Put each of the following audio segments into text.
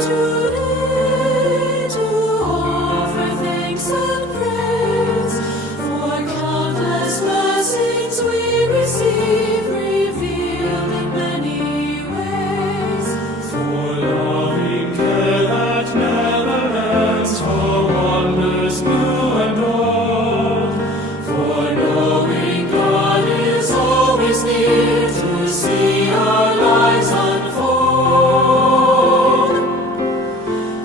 today to offer thanks and praise for countless blessings we receive, revealed in many ways. For loving care that never ends, for wonders new and old, for knowing God is always near to see our lives unfold.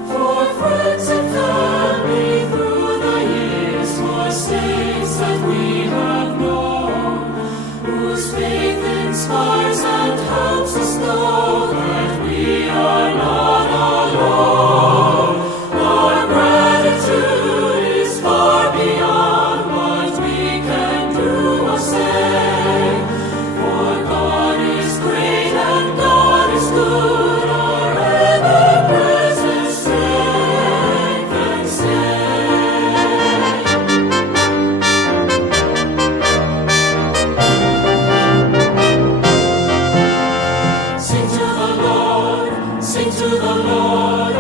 For friends and family through the years, for saints that we have known, whose faith inspires and helps us know that we are not alone. Our gratitude is far beyond what we can do or say. For God is great and God is good, our ever-present strength and stay. Sing to the Lord,